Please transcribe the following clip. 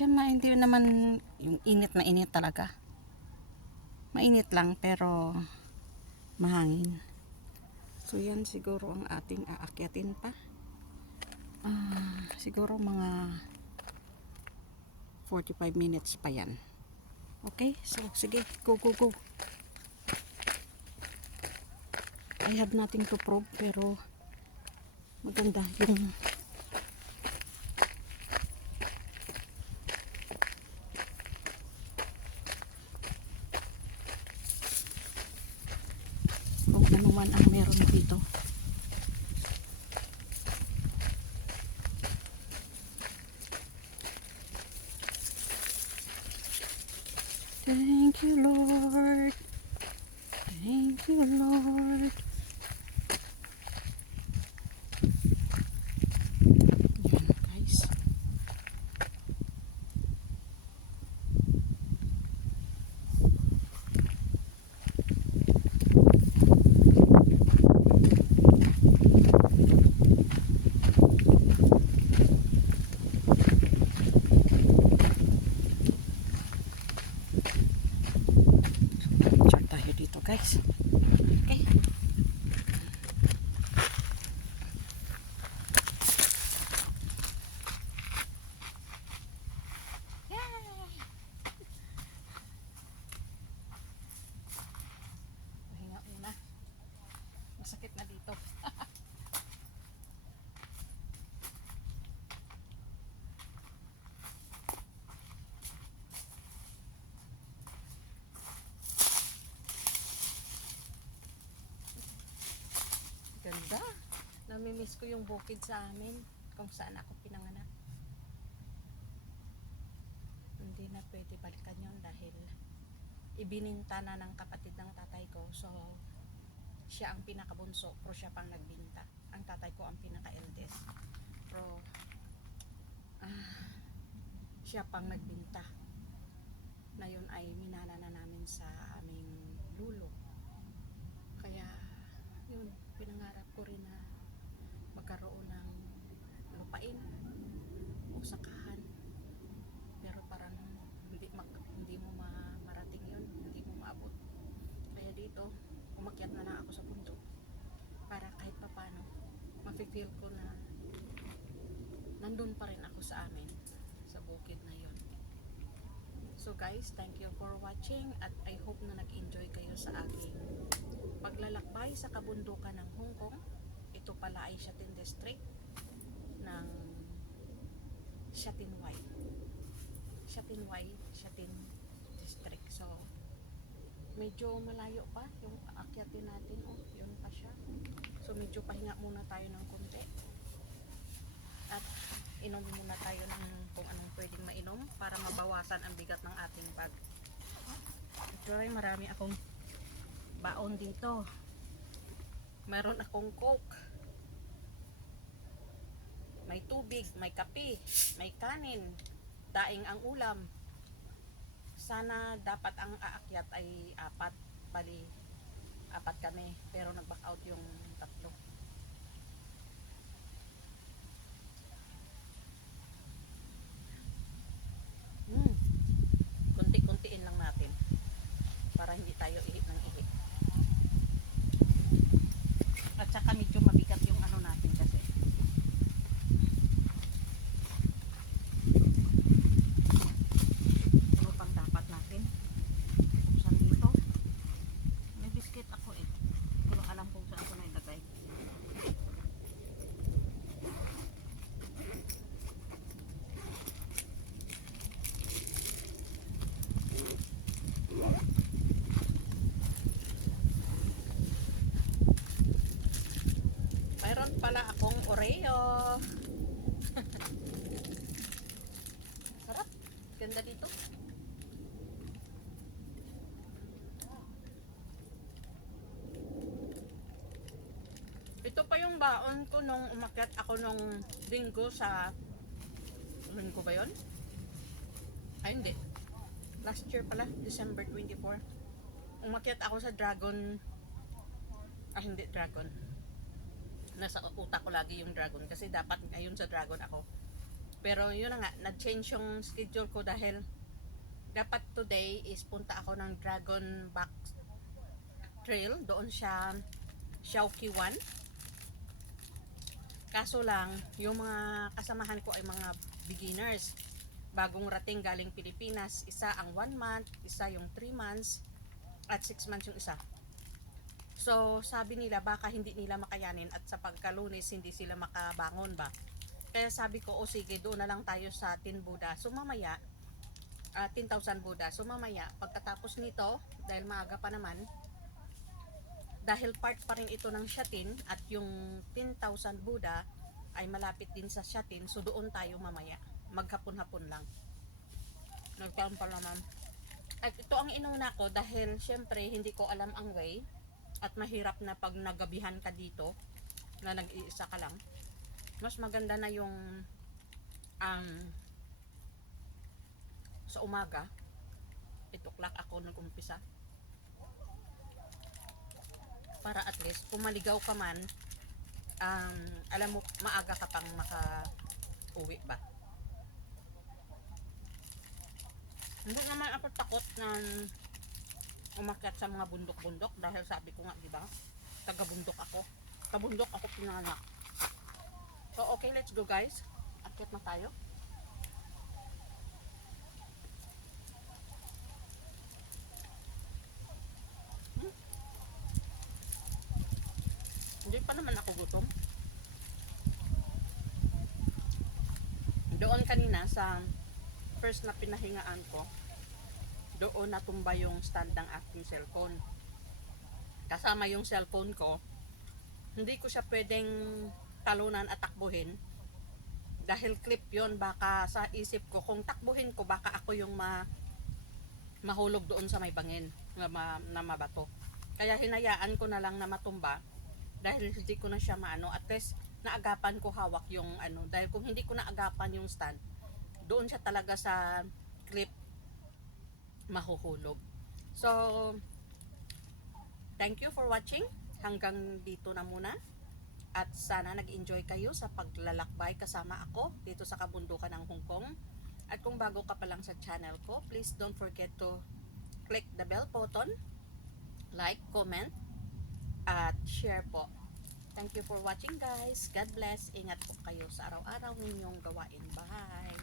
siya hindi naman yung init na init talaga. Mainit lang pero mahangin. So yan siguro ang ating aakyatin pa. Siguro mga 45 minutes pa yan. Okay, so sige, go go go. I have nothing to prove pero maganda yung kung ano man ang meron dito. Thank you, Lord. Thank you, Lord. Yan, guys. Picture tayo dito, guys. Okay. Pahinga muna. Masakit na dito. Ganda. Namimiss ko yung bukid sa amin kung saan ako pinanganak. Hindi na pwede balikan yun dahil ibininta na ng kapatid ng tatay ko. So, siya ang pinakabunso pero siya pang nagbinta. Ang tatay ko ang pinaka-eldest. Pero, siya pang nagbinta. Na yun ay minana na namin sa aming lulo. Kaya, yun, pinangarap ko rin na magkaroon ng lupain o sakahan. Pero parang hindi mo marating yun, hindi mo maabot. Kaya dito, umakyat na lang ako sa bundok para kahit papano mafe-feel ko na nandun pa rin ako sa amin, sa bukid na yun. So guys, thank you for watching at I hope na nag-enjoy kayo sa aking paglalakbay sa kabundukan ng Hong Kong. Ito pala ay Shatin District ng Shatin Wai. Shatin District. So, medyo malayo pa yung aakyatin natin. Oh, yun pa siya. So, medyo pahinga muna tayo ng konti. At inom muna tayo ng kung anong pwedeng mainom para mabawasan ang bigat ng ating bag. Ito ay marami akong baon dito. Meron akong coke, may tubig, may kape, may kanin, daing ang ulam. Sana dapat ang aakyat ay apat, bali apat kami, pero nag-back out yung tatlo. Kunti-kuntiin lang natin para hindi tayo ihip ng ihip. At saka medyo mabigat yung ano natin kasi. Ano pang dapat natin? Buksan dito. May biscuit ako eh. Hindi ko alam kung saan ko na ilagay. Mayroon pala akong Oreo. Sarap. Ganda dito. Ito pa yung baon ko nung umakyat ako nung linggo sa... Linggo ba yun? Ay hindi. Last year pala, December 24. Umakyat ako sa Dragon. Hindi Dragon. Nasa utak ko lagi yung Dragon kasi dapat ngayon sa Dragon ako. Pero yun na nga, nag-change yung schedule ko dahil dapat today is punta ako ng Dragon Back Trail. Doon siya, Xiaoqiwan. Kaso lang, yung mga kasamahan ko ay mga beginners. Bagong rating galing Pilipinas. Isa ang 1 month, isa yung 3 months, at 6 months yung isa. So, sabi nila baka hindi nila makayanin at sa pagkalunes hindi sila makabangon ba. Kaya sabi ko, o sige, doon na lang tayo sa Tin Buddha. So, mamaya, 10,000 Buddha. So, mamaya, pagkatapos nito, dahil maaga pa naman, dahil part pa rin ito ng Shatin at yung 10,000 Buddha ay malapit din sa Shatin, so doon tayo mamaya. Maghapon-hapon lang. Nagkaroon pa naman. At ito ang inuna ko dahil syempre hindi ko alam ang way at mahirap na pag nagabihan ka dito na nag-iisa ka lang. Mas maganda na yung sa umaga 8 o'clock ako nag-umpisa para at least kung maligaw ka man, alam mo maaga ka pang maka-uwi ba. Hindi naman ako takot na umakyat sa mga bundok-bundok dahil sabi ko nga, di ba? Taga-bundok ako. Tabundok ako pinanganak. So, okay, let's go guys. Akyat na tayo. Hindi pa naman ako gutom. Doon kanina sa first na pinahingaan ko, doon natumba yung stand ng aking cellphone. Kasama yung cellphone ko, hindi ko siya pwedeng talunan at takbuhin dahil clip yon. Baka sa isip ko kung takbuhin ko baka ako yung mahulog doon sa may bangin na mabato. Kaya hinayaan ko na lang na matumba dahil hindi ko na siya maano. At least naagapan ko hawak yung ano, dahil kung hindi ko naagapan yung stand, doon siya talaga sa clip mahuhulog. So, thank you for watching. Hanggang dito na muna. At sana nag-enjoy kayo sa paglalakbay kasama ako dito sa kabundukan ng Hong Kong. At kung bago ka pa lang sa channel ko, please don't forget to click the bell button, like, comment, at share po. Thank you for watching guys. God bless. Ingat po kayo sa araw-araw ninyong gawain. Bye!